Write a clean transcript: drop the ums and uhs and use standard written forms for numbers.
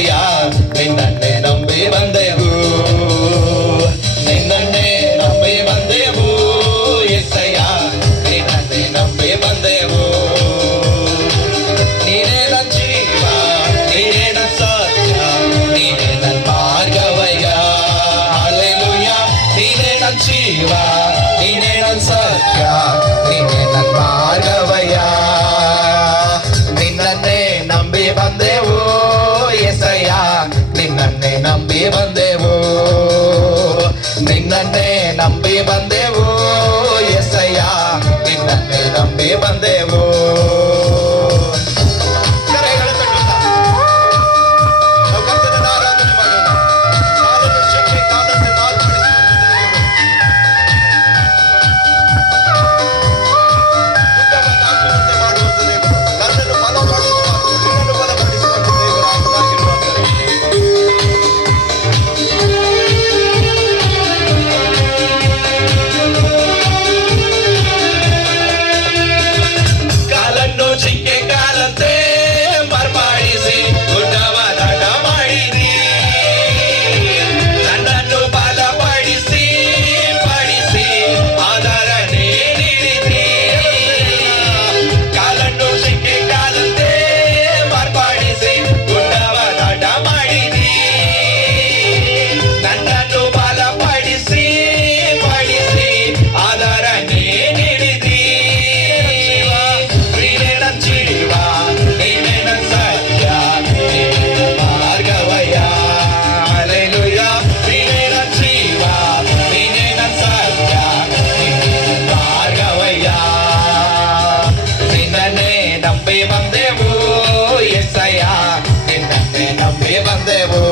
ಎಸಯ್ಯ ನಿನ್ನನ್ನೇ ನಂಬಿ ಬಂದೆವು ನಿನ್ನನ್ನೇ ನಂಬಿ ಬಂದೆವು ಎಸಯ್ಯ ನಿನ್ನನ್ನೇ ನಂಬಿ ಬಂದೆವು ನೀನೇ ನನ್ನ ಜೀವ ನೀನೇ ನನ್ನ ಸತ್ಯ ನೀನೇ ನನ್ನ ಮಾರ್ಗವಯ್ಯ ಹಲ್ಲೆಲೂಯಾ ನೀನೇ ನನ್ನ ಜೀವ ನೀನೇ ನನ್ನ ಸತ್ಯ ನೀನೇ ನನ್ನ ಮಾರ್ಗವಯ್ಯ ನಿನ್ನನ್ನೇ ನಂಬಿ ಬಂದೆವು ಎಸಯ್ಯ ನಿನ್ನನ್ನೇ ನಂಬಿ ಬಂದೆವು ನಿನ್ನನ್ನೇ ನಂಬಿ ಬಂದೆವು ಎಸಯ್ಯ ನಿನ್ನನ್ನೇ ನಂಬಿ ಬಂದೆವು ನಂಬಿ ಬಂದೆವು